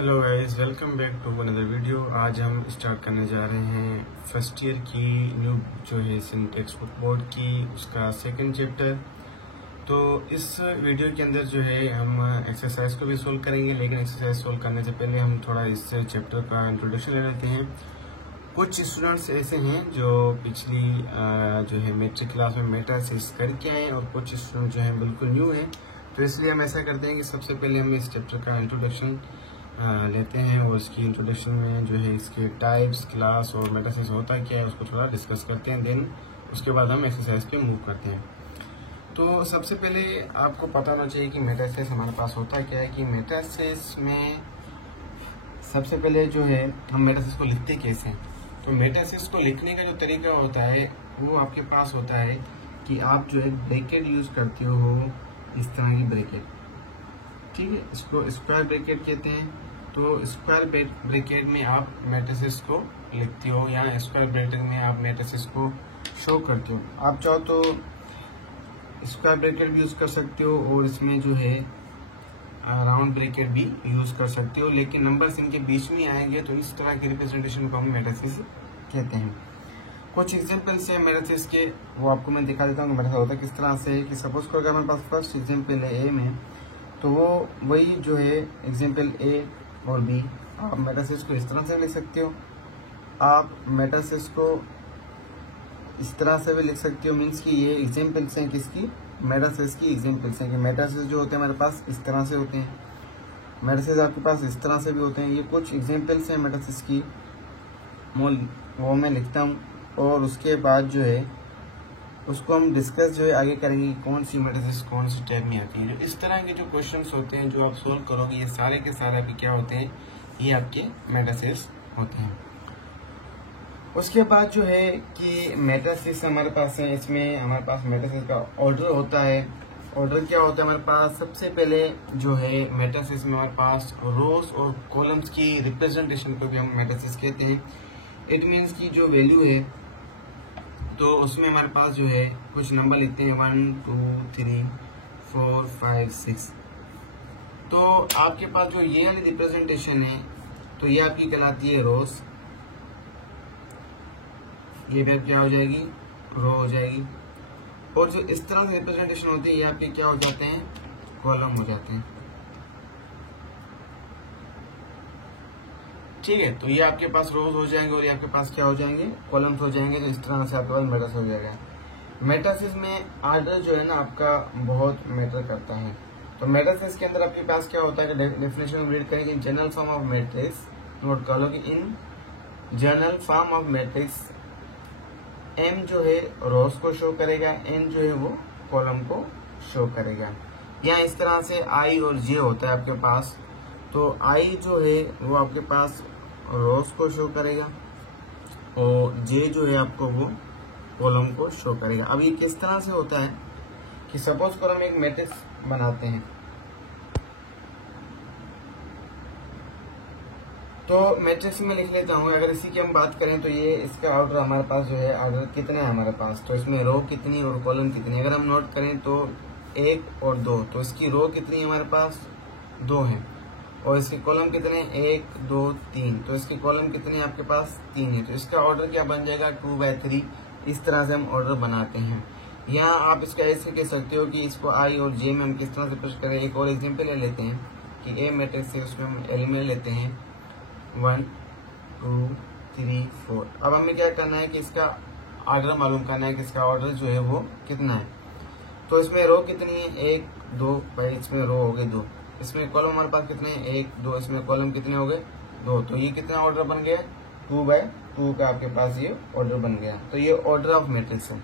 Hello guys, welcome back to another video. आज हम start करने जा रहे हैं फर्स्ट ईयर की न्यू जो है सिंटेक्स बोर्ड की उसका सेकंड चैप्टर। तो इस वीडियो के अंदर जो है हम एक्सरसाइज को भी सोल्व करेंगे, लेकिन एक्सरसाइज सोल्व करने से पहले हम थोड़ा इस चैप्टर का इंट्रोडक्शन ले लेते हैं। कुछ स्टूडेंट्स ऐसे हैं जो पिछली जो है मैट्रिक क्लास में मेटासिस करके आए और कुछ स्टूडेंट जो है बिल्कुल न्यू हैं। तो इसलिए हम ऐसा करते हैं कि सबसे पहले हम इस चैप्टर का इंट्रोडक्शन लेते हैं और इसकी इंट्रोडक्शन में जो है इसके टाइप्स, क्लास और मेटासिस होता क्या है उसको थोड़ा डिस्कस करते हैं। देन उसके बाद हम एक्सरसाइज पे मूव करते हैं। तो सबसे पहले आपको पता होना चाहिए कि मेटासिस हमारे पास होता क्या है। कि मेटासिस में सबसे पहले जो है हम मेटासिस को लिखते कैसे हैं। तो मेटासिस को लिखने का जो तरीका होता है वो आपके पास होता है कि आप जो है ब्रैकेट यूज करते हो, इस तरह की ब्रैकेट, ठीक है, इसको स्क्वायर ब्रैकेट कहते हैं। तो स्क्वायर ब्रैकेट में आप मेटासिस को लिखते हो या स्क्वायर ब्रैकेट में आप मेटासिस को शो करते हो। आप चाहो तो स्क्वायर ब्रैकेट भी यूज कर सकते हो और इसमें जो है राउंड ब्रैकेट भी यूज कर सकते हो, लेकिन नंबर्स इनके बीच में आएंगे तो इस तरह की रिप्रेजेंटेशन को हम मेटासिस कहते हैं। कुछ एग्जाम्पल्स है मेटासिस के, वो आपको मैं दिखा देता हूँ मेटासिस होता है किस तरह से। कि सपोज करो अगर हमारे पास फर्स्ट एग्जाम्पल है ए में, तो वो वही जो है एग्जाम्पल ए और बी, आप मेटासिस को इस तरह से लिख सकते हो। आप मेटासिस को इस तरह से भी लिख सकते हो, मीन्स कि ये एग्जाम्पल्स हैं किसकी, मेटासिस की एग्जाम्पल्स हैं। कि मेटासिस जो होते हैं हमारे पास इस तरह से होते हैं, मेटासिस आपके पास इस तरह से भी होते हैं। ये कुछ एग्जाम्पल्स हैं मेटासिस की, वो मैं लिखता हूँ और उसके बाद जो है उसको हम डिस्कस जो है आगे करेंगे कौन सी मेटासिस कौन सी टाइप में आती है। जो इस तरह के जो क्वेश्चंस होते हैं जो आप सोल्व करोगे, ये सारे के सारे आपके क्या होते हैं, ये आपके मेटासिस होते हैं। उसके बाद जो है कि मेटासिस हमारे पास है, इसमें हमारे पास मेटासिस का ऑर्डर होता है। ऑर्डर क्या होता है हमारे पास, सबसे पहले जो है मेटासिस में हमारे पास रोज और कॉलम्स की रिप्रेजेंटेशन को भी हम मेटासिस कहते हैं। इट मीन्स की जो वैल्यू है तो उसमें हमारे पास जो है कुछ नंबर लिखते हैं 1 2 3 4 5 6। तो आपके पास जो ये वाली रिप्रेजेंटेशन है तो ये आपकी कहलाती है रोज, ये भी क्या हो जाएगी, रो हो जाएगी। और जो इस तरह से रिप्रेजेंटेशन होती है ये आपके क्या हो जाते हैं, कॉलम हो जाते हैं, ठीक है। तो ये आपके पास रोज हो जाएंगे और ये आपके पास क्या हो जाएंगे, कॉलम्स हो जाएंगे। तो इस तरह से आपके पास मेटासिस हो जाएगा। मेटासिस में आर्डर जो है ना आपका बहुत मैटर करता है। तो मेटासिस के अंदर आपके पास क्या होता है कि डेफिनेशन रीड करेंगे, general form of matrix, note कर लो कि in general form of matrix M जो है रोज को शो करेगा, एन जो है वो कॉलम को शो करेगा। यहाँ इस तरह से आई और जे होता है आपके पास। तो आई जो है वो आपके पास रोज को शो करेगा और जे जो है आपको वो कॉलम को शो करेगा। अब ये किस तरह से होता है कि सपोज करो हम एक मैट्रिक्स बनाते हैं, तो मैट्रिक्स में लिख लेता हूँ। अगर इसी की हम बात करें तो ये इसका ऑर्डर हमारे पास जो है ऑर्डर कितने हैं हमारे पास, तो इसमें रो कितनी और कॉलम कितनी। अगर हम नोट करें तो 1 और 2, तो इसकी रो कितनी है हमारे पास 2 है और इसके कॉलम कितने 1 2 3, तो इसके कॉलम कितने आपके पास 3 है। तो इसका ऑर्डर क्या बन जाएगा 2/3। इस तरह से हम ऑर्डर बनाते हैं। यहाँ आप इसका ऐसे कह सकते हो कि इसको आई और जे में हम किस तरह से प्रश्न करें। एक और एग्जाम्पल ले लेते हैं कि ए मैट्रिक्स है, उसमें हम एलिमेंट लेते हैं 1 2 3 4। अब हमें क्या करना है कि इसका ऑर्डर मालूम करना है कि इसका ऑर्डर जो है वो कितना है। तो इसमें रो कितनी है 1 2, भाई इसमें रो हो गए 2, इसमें कॉलम हमारे पास कितने हैं 1 2, इसमें कॉलम कितने हो गए 2। तो ये कितना ऑर्डर बन गया 2/2 का आपके पास ये ऑर्डर बन गया। तो ये ऑर्डर ऑफ मैट्रिक्स है।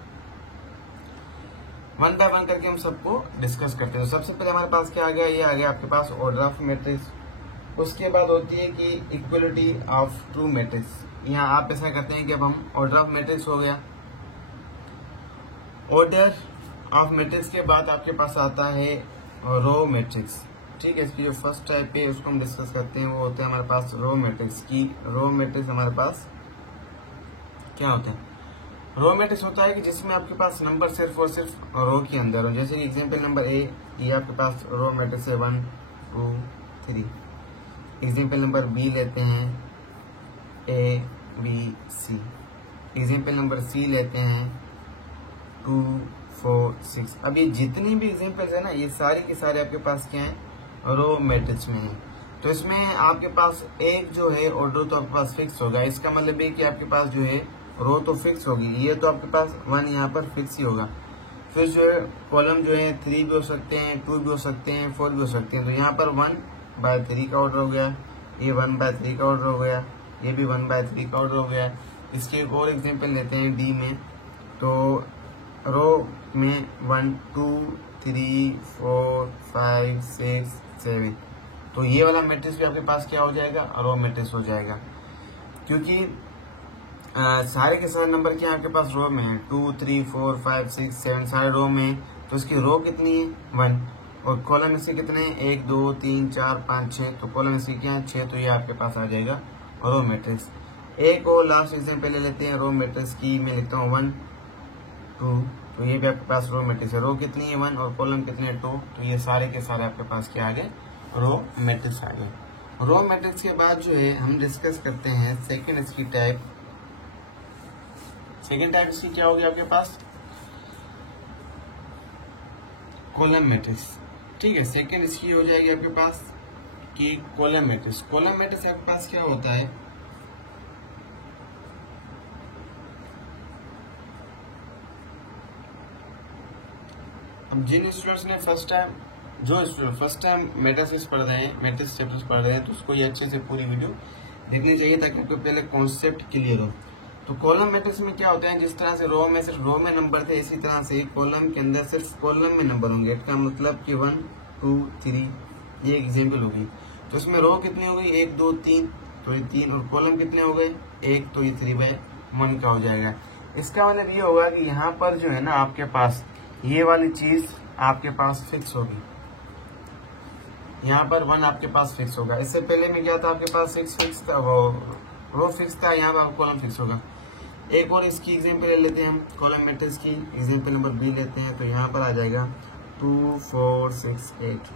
1 बाय 1 करके हम सबको डिस्कस करते हैं। तो सबसे पहले हमारे पास क्या आ गया, ये आ गया आपके पास ऑर्डर ऑफ मैट्रिक्स। उसके बाद होती है कि इक्वलिटी ऑफ ट्रू मैट्रिक्स। यहाँ आप ऐसा करते हैं कि अब हम ऑर्डर ऑफ मैट्रिक्स हो गया। ऑर्डर ऑफ मैट्रिक्स के बाद आपके पास आता है रो मैट्रिक्स, ठीक है। इसकी जो फर्स्ट टाइप है उसको हम डिस्कस करते हैं, वो होता है हमारे पास रो मैट्रिक्स की। रो मैट्रिक्स हमारे पास क्या होता है, रो मैट्रिक्स होता है कि जिसमें आपके पास नंबर सिर्फ और सिर्फ रो के अंदर हो। जैसे एग्जाम्पल नंबर ए, ये आपके पास रो मैट्रिक्स है 1 2 3। एग्जाम्पल नंबर बी लेते हैं A B C, example number C लेते हैं 2 4 6। अब ये जितनी भी एग्जाम्पल्स है ना, ये सारी के सारे आपके पास क्या है, रो मैट्रिक्स में है। तो इसमें आपके पास एक जो है ऑर्डर तो आपके पास फिक्स होगा। इसका मतलब है कि आपके पास जो है रो तो फिक्स होगी, ये तो आपके पास 1 यहाँ पर फिक्स ही होगा। फिर जो है कॉलम जो है 3 भी हो सकते हैं, 2 भी हो सकते हैं, 4 भी हो सकते हैं। तो यहाँ पर 1/3 का ऑर्डर हो गया, ये 1/3 का ऑर्डर हो गया, ये भी 1/3 का ऑर्डर हो गया। इसके एक और एग्जाम्पल लेते हैं डी में। तो रो में 1 2 3 4 5 6 7, तो ये वाला मैट्रिक्स भी आपके पास क्या हो जाएगा, रो मैट्रिक्स हो जाएगा। क्योंकि सारे के सारे नंबर क्या आपके पास रो में है, 2 3 4 5 6 7 सारे रो में है। तो इसकी रो कितनी है 1, और कॉलम इसके कितने हैं 1 2 3 4 5 6, तो कॉलम इसकी क्या है 6। तो ये आपके पास आ जाएगा रो मैट्रिक्स। एक और लास्ट एग्जाम्पल ले लेते हैं रो मैट्रिक्स की। मैं लिखता हूँ 1 2, तो ये भी आपके पास रो मैट्रिक्स है। रो कितनी है 1 और कॉलम कितने 2, तो ये सारे के सारे आपके पास क्या आ गए, रो मैट्रिक्स आ गए। रो मैट्रिक्स के बाद जो है हम डिस्कस करते हैं सेकंड इसकी टाइप। सेकंड टाइप इसकी क्या होगी आपके पास, कॉलम मैट्रिक्स। ठीक है, सेकंड इसकी हो जाएगी आपके पास कि कॉलम मैट्रिक्स। कॉलम मैट्रिक्स आपके पास क्या होता है, अब जिन स्टूडेंट्स ने फर्स्ट टाइम मैट्रिक्स पढ़ रहे हैं, मैट्रिक्स चैप्टर्स पढ़ रहे हैं, तो उसको ये अच्छे से पूरी वीडियो देखनी चाहिए ताकि आपको पहले कॉन्सेप्ट क्लियर हो। तो कॉलम मैट्रिक्स में क्या होता है, जिस तरह से रो में सिर्फ रो में नंबर थे, इसी तरह से कॉलम के अंदर सिर्फ कॉलम में नंबर होंगे। इसका मतलब कि 1 2 3, ये एग्जाम्पल होगी। तो इसमें रो कितनी हो गई 1 2 3, तो ये 3, और कॉलम कितने हो गए 1, तो ये 3/1 का हो जाएगा। इसका मतलब ये होगा कि यहाँ पर जो है ना आपके पास ये वाली चीज आपके पास फिक्स होगी, यहाँ पर 1 आपके पास फिक्स होगा। इससे पहले में क्या था आपके पास 6 फिक्स था, वो रो फिक्स था, यहाँ पर कॉलम फिक्स होगा। एक और इसकी एग्जाम्पल ले लेते हैं हम, कॉलम मैट्रिक्स की एग्जाम्पल नंबर बी लेते हैं। तो यहाँ पर आ जाएगा 2 4 6 8,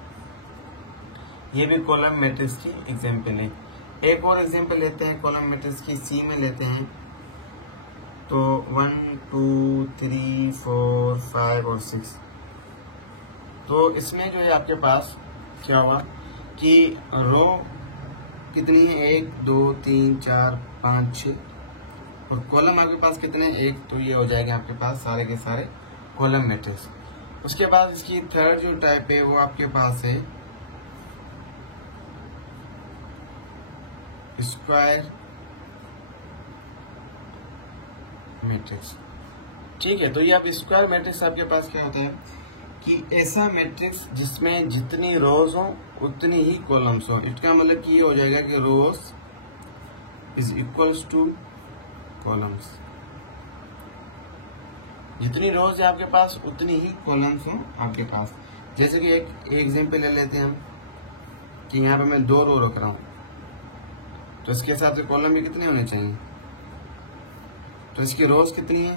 ये भी कॉलम मैट्रिक्स की एग्जाम्पल है। एक और एग्जाम्पल लेते हैं कॉलम मैट्रिक्स की सी में लेते हैं। तो 1 2 3 4 5 और 6, तो इसमें जो है आपके पास क्या हुआ कि रो कितनी है 1 2 3 4 5 6, और कॉलम आपके पास कितने 1, तो ये हो जाएगा आपके पास सारे के सारे कॉलम मैट्रिक्स। उसके बाद इसकी थर्ड जो टाइप है वो आपके पास है स्क्वायर मैट्रिक्स। ठीक है, तो ये आप स्क्वायर मैट्रिक्स आपके पास क्या होता है कि ऐसा मैट्रिक्स जिसमें जितनी रोज हो उतनी ही कॉलम्स हो। इसका मतलब कि ये हो जाएगा कि रोज इज इक्वल्स टू कॉलम्स, जितनी रोज है आपके पास उतनी ही कॉलम्स हो आपके पास। जैसे कि एक एग्जांपल ले लेते हैं हम कि यहाँ पे मैं 2 रो रख रहा हूँ, तो इसके हिसाब से कॉलम भी कितने होने चाहिए, तो इसकी रोज कितनी है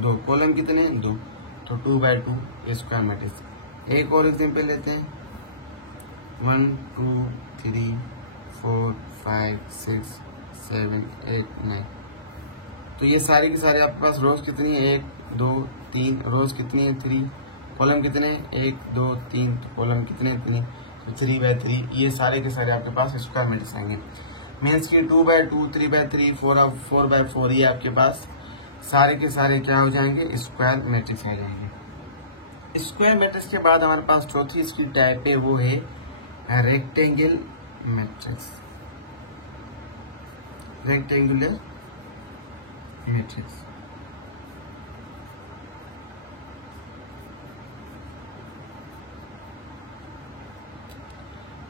2, कॉलम कितने हैं 2, तो 2/2 स्क्वायर मैट्रिक्स। एक और एग्जांपल लेते हैं 1 2 3 4 5 6 7 8 9, तो ये सारे के सारे आपके पास रोज कितनी है 1 2 3, रोज कितनी है 3, कॉलम कितने 1 2 3, कॉलम कितने 3, तो 3/3, ये सारे के सारे आपके पास स्क्वायर मैट्रिक्स आएंगे। मीन्स की 2/2 3/3 4/4, ये आपके पास सारे के सारे क्या हो जाएंगे, स्क्वायर मैट्रिक्स आ जाएंगे। स्क्वायर मैट्रिक्स के बाद हमारे पास चौथी इसकी टाइप है वो है रेक्टेंगल मैट्रिक्स। रेक्टेंगुलर मैट्रिक्स,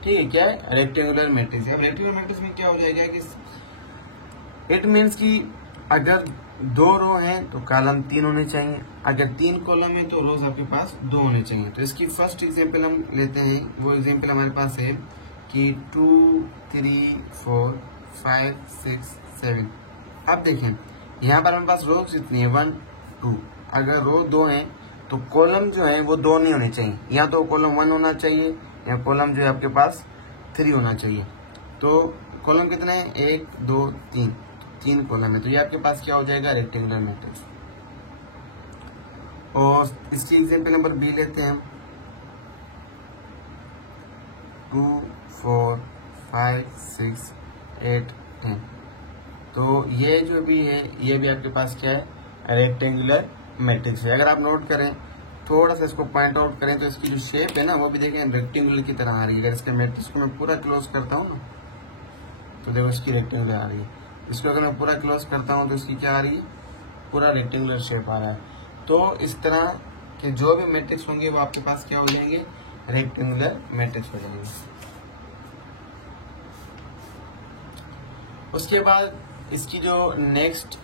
ठीक है, क्या है रेक्टेंगुलर मैट्रिक्स। अब रेक्टेंगुलर मैट्रिक्स में क्या हो जाएगा कि इट मीन्स कि अगर 2 रो हैं तो कॉलम 3 होने चाहिए, अगर 3 कॉलम है तो रोज आपके पास 2 होने चाहिए। तो इसकी फर्स्ट एग्जांपल हम लेते हैं, वो एग्जांपल हमारे पास है कि 2 3 4 5 6 7। अब देखें यहाँ पर हमारे पास रोज कितनी है 1 2, अगर रो 2 है तो कॉलम जो है वो 2 नहीं होने चाहिए, या तो कॉलम 1 होना चाहिए या कॉलम जो है आपके पास 3 होना चाहिए। तो कॉलम कितने हैं, 1 2 3, 3 कॉलम है, तो ये आपके पास क्या हो जाएगा, रेक्टेंगुलर मैट्रिक्स। और इसकी एग्जाम्पल नंबर बी लेते हैं हम, 2 4 5 6 8 10। तो ये जो भी है ये भी आपके पास क्या है, रेक्टेंगुलर मैट्रिक्स है। अगर आप नोट करें, थोड़ा सा इसको पॉइंट आउट करें, तो इसकी जो शेप है ना वो भी देखें रेक्टेंगुलर की तरह आ रही है। अगर इसके मैट्रिक्स को मैं पूरा क्लोज करता हूँ ना, तो देखो इसकी रेक्टेंगुलर आ रही है। इसको अगर मैं पूरा क्लोज करता हूँ तो इसकी क्या आ रही है, पूरा रेक्टेंगुलर शेप आ रहा है। तो इस तरह के जो भी मैट्रिक्स होंगे वो आपके पास क्या हो जाएंगे, रेक्टेंगुलर मैट्रिक्स हो जाएंगे। उसके बाद इसकी जो नेक्स्ट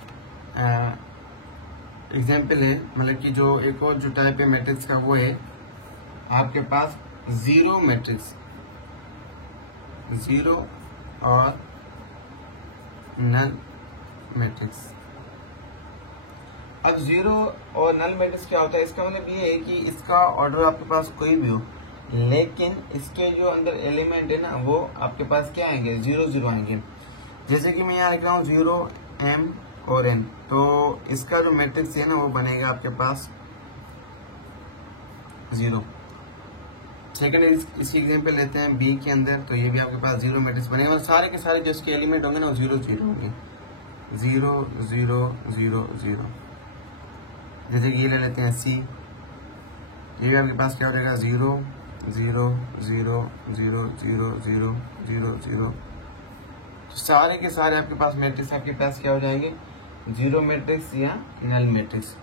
एग्जाम्पल है, मतलब कि जो एक और जो टाइप है मैट्रिक्स का, वो है आपके पास जीरो मैट्रिक्स, जीरो और नल मैट्रिक्स। अब जीरो और नल मैट्रिक्स क्या होता है, इसका मतलब ये है कि इसका ऑर्डर आपके पास कोई भी हो, लेकिन इसके जो अंदर एलिमेंट है ना वो आपके पास क्या आएंगे, 0 0 आएंगे। जैसे कि मैं यहाँ लिख रहा हूँ 0 M और N, तो इसका जो मैट्रिक्स है ना वो बनेगा आपके पास 0। सेकेंड इसकी एग्जाम्पल लेते हैं बी के अंदर, तो ये भी आपके पास 0 मैट्रिक्स बनेगा और सारे के सारे जो इसके एलिमेंट होंगे ना वो 0 0 होंगे, 0 0 0 0। जैसे कि ये ले लेते हैं सी, ये भी आपके पास क्या हो जाएगा, 0 0 0 0 0 0 0 0। सारे के सारे आपके पास मैट्रिक्स आपके पास क्या हो जाएंगे, 0 मैट्रिक्स या नल मैट्रिक्स।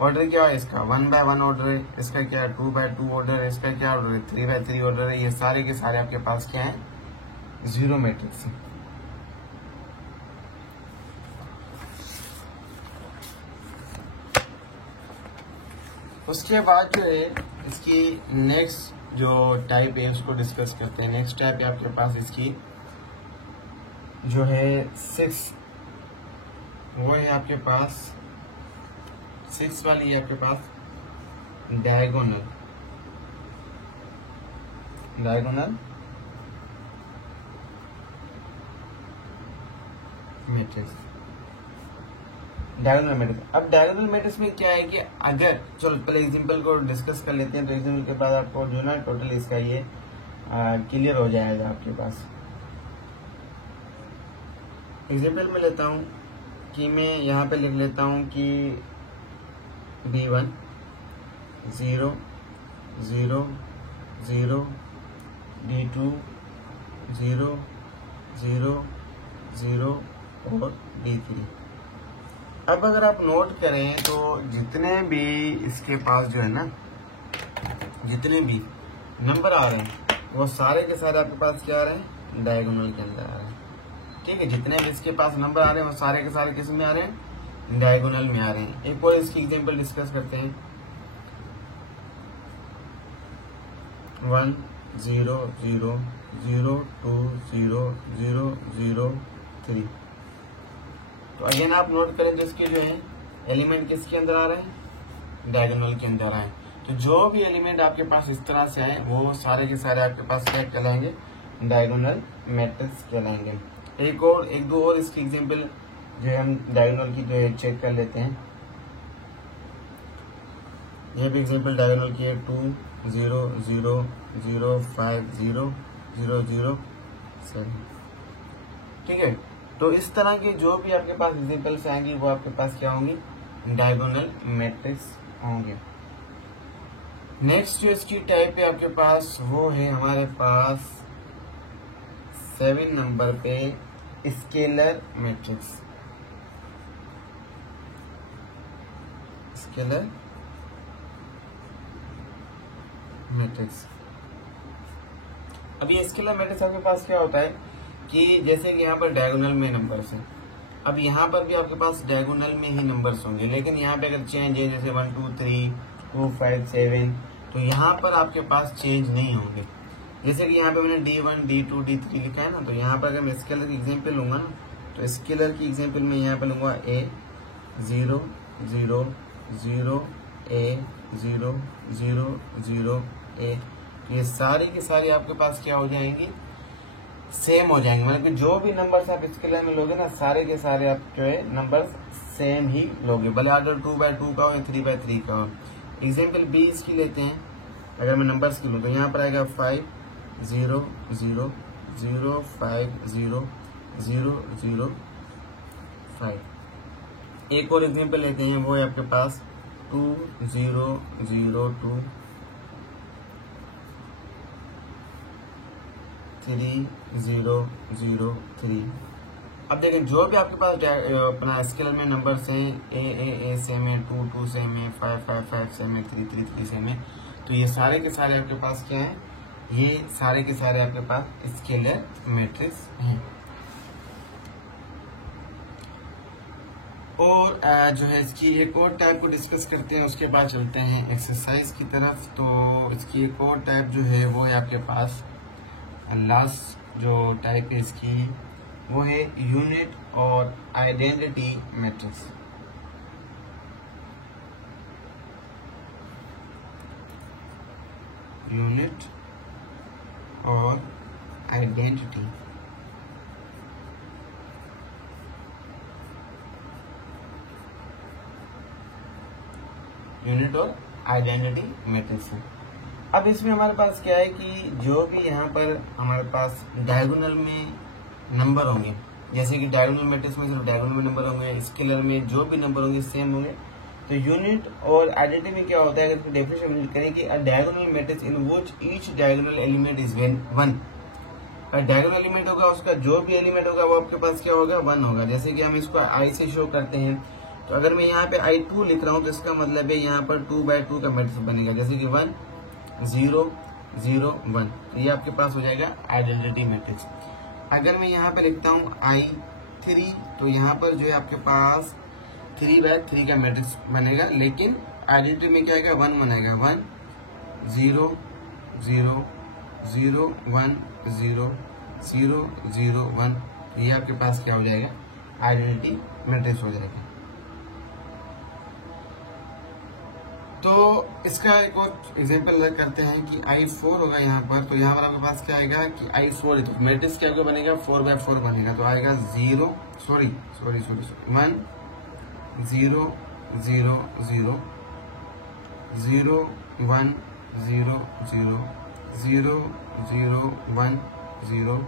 ऑर्डर क्या है इसका, 1 by 1 ऑर्डर है, इसका क्या है 2 by 2 ऑर्डर है, इसका क्या ऑर्डर है 3 by 3 ऑर्डर है। ये सारे के सारे आपके पास क्या है, 0 मैट्रिक्स है। उसके बाद जो है इसकी नेक्स्ट जो टाइप है उसको डिस्कस करते हैं। नेक्स्ट टाइप है आपके पास इसकी जो है 6, वो है आपके पास 6 वाली है आपके पास डायगोनल मैट्रिक्स, डायगोनल मैट्रिक्स। अब डायगोनल मैट्रिक्स में क्या है कि अगर, चलो पहले एग्जांपल को डिस्कस कर लेते हैं, तो एग्जांपल के बाद आपको जो ना टोटल इसका ये क्लियर हो जाएगा आपके पास। एग्जाम्पल में लेता हूँ कि मैं यहाँ पे लिख लेता हूँ कि B1 0 0 0 D2 0 0 0 और D3। अब अगर आप नोट करें तो जितने भी इसके पास जो है ना, जितने भी नंबर आ रहे हैं वो सारे के सारे आपके पास क्या आ रहे हैं, डायगोनल के अंदर आ रहे हैं। ठीक है, जितने भी इसके पास नंबर आ रहे हैं वो सारे के सारे किस में आ रहे हैं, डायगोनल में आ रहे हैं। एक और इसकी एग्जांपल डिस्कस करते हैं, 1 0 0 0 2 0 0 0 3। तो अगेन आप नोट करें तो इसके जो है एलिमेंट किसके अंदर आ रहे हैं, डायगोनल के अंदर आए। तो जो भी एलिमेंट आपके पास इस तरह से आए वो सारे के सारे आपके पास क्या कहलाएंगे, डायगोनल मैट्रिक्स कहलाएंगे। एक दो और इसकी एग्जांपल जो है हम डायगोनल की जो है चेक कर लेते हैं। ये भी एग्जांपल डायगोनल की है, 2 0 0 0 5 0 0 0 7। ठीक है, तो इस तरह के जो भी आपके पास एग्जांपल्स आएंगी वो आपके पास क्या होंगी, डायगोनल मैट्रिक्स होंगे। नेक्स्ट जो इसकी टाइप है आपके पास वो है हमारे पास 7 नंबर पे स्केलर मैट्रिक्स, स्केलर मैट्रिक्स। अब ये स्केलर मैट्रिक्स आपके पास क्या होता है कि जैसे कि यहाँ पर डायगोनल में नंबर्स हैं, अब यहाँ पर भी आपके पास डायगोनल में ही नंबर्स होंगे, लेकिन यहाँ पे अगर चेंज है जैसे 1 2 3 2 5 7, तो यहाँ पर आपके पास चेंज नहीं होंगे। जैसे कि यहाँ पे मैंने D1 D2 D3 लिखा है ना, तो यहाँ पर अगर मैं स्केलर की एग्जांपल लूंगा ना, तो स्केलर की एग्जांपल में यहाँ पे लूंगा A 0 0 0 A 0 0 0 A। ये सारी की सारी आपके पास क्या हो जाएंगी, सेम हो जाएंगे, मतलब कि जो भी नंबर्स आप स्केलर में लोगे ना, सारे के सारे आप जो है नंबर्स सेम ही लोगे, भले ऑर्डर 2/2 का हो या 3/3 का हो। एग्जाम्पल बी इसकी लेते हैं, अगर मैं नंबर्स की लूँ तो यहाँ पर आएगा 5 0 0 0 5 0 0 0 5। एक और एग्जाम्पल लेते हैं, वो है आपके पास 2 0 0 2 3 0 0 3। अब देखें जो भी आपके पास अपना स्केलर में नंबर्स हैं, ए सेम है, 2 2 सेम है, 5 5 5 सेम है, 3 3 3 सेम है, तो ये सारे के सारे आपके पास क्या है, ये सारे के सारे आपके पास स्केलर मैट्रिक्स हैं। और जो है इसकी एक और टाइप को डिस्कस करते हैं, उसके बाद चलते हैं एक्सरसाइज की तरफ। तो इसकी एक और टाइप जो है वो है आपके पास, लास्ट जो टाइप है इसकी वो है यूनिट और आइडेंटिटी मैट्रिक्स। यूनिट और आइडेंटिटी। यूनिट और आइडेंटिटी मैट्रिक्स है। अब इसमें हमारे पास क्या है कि जो भी यहाँ पर हमारे पास डायगोनल में नंबर होंगे, जैसे कि डायगोनल मैट्रिक्स में सिर्फ डायगोनल में नंबर होंगे, स्केलर में जो भी नंबर होंगे सेम होंगे। तो यूनिट और आइडेंटिटी में क्या होता है, अगर डेफिनेशन यूज करें कि अ diagonal matrix in which each diagonal element is 1। Diagonal element होगा, उसका जो भी एलिमेंट होगा वो आपके पास क्या होगा, 1 होगा। जैसे कि हम इसको आई से शो करते हैं, तो अगर मैं यहाँ पे I2 लिख रहा हूँ तो इसका मतलब है यहाँ पर 2/2 का मैट्रिक्स बनेगा, जैसे कि 1 0 0 1। तो ये आपके पास हो जाएगा आइडेंटिटी मैट्रिक्स। अगर मैं यहाँ पे लिखता हूँ I3, तो यहाँ पर जो है आपके पास 3/3 का मैट्रिक्स बनेगा, लेकिन आइडेंटिटी में क्या आएगा, 1 बनेगा, 1 0 0 0 1 0 0 0 1। ये आपके पास क्या हो जाएगा, आइडेंटिटी मैट्रिक्स हो जाएगा। तो इसका एक और एग्जांपल करते हैं कि I4 होगा यहाँ पर, तो यहाँ पर आपके पास क्या आएगा कि I4 है, तो मैट्रिक्स क्या बनेगा, 4/4 बनेगा, तो आएगा 1 0 0 0 0 0 0 1 0 0 0 0 1 0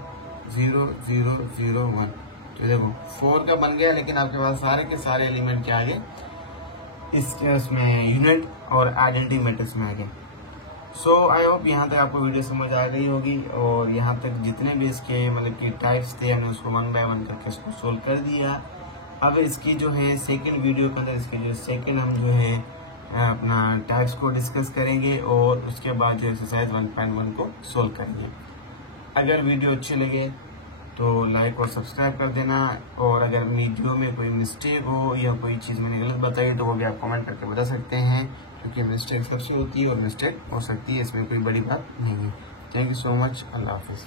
0 0 0 1। तो देखो 4 का बन गया, लेकिन आपके पास सारे के सारे एलिमेंट क्या आ गए, इसमें यूनिट और आइडेंटिटी मैट्रिक्स में आ गए। सो आई होप यहाँ तक आपको वीडियो समझ आ गई होगी, और यहाँ तक जितने भी इसके मतलब कि टाइप्स थे हमने उसको 1 बाय 1 करके इसको सोल्व कर दिया। अब इसकी जो है सेकंड वीडियो के अंदर इसके जो सेकंड हम जो है अपना टाइप्स को डिस्कस करेंगे, और उसके बाद जो एक्सरसाइज 1.1 को सोल्व करेंगे। अगर वीडियो अच्छे लगे तो लाइक और सब्सक्राइब कर देना, और अगर वीडियो में कोई मिस्टेक हो या कोई चीज़ मैंने गलत बताई तो वो भी आप कमेंट करके बता सकते हैं, क्योंकि मिस्टेक सबसे होती है और मिस्टेक हो सकती है, इसमें कोई बड़ी बात नहीं है। Thank you so much. अल्लाह हाफिज़।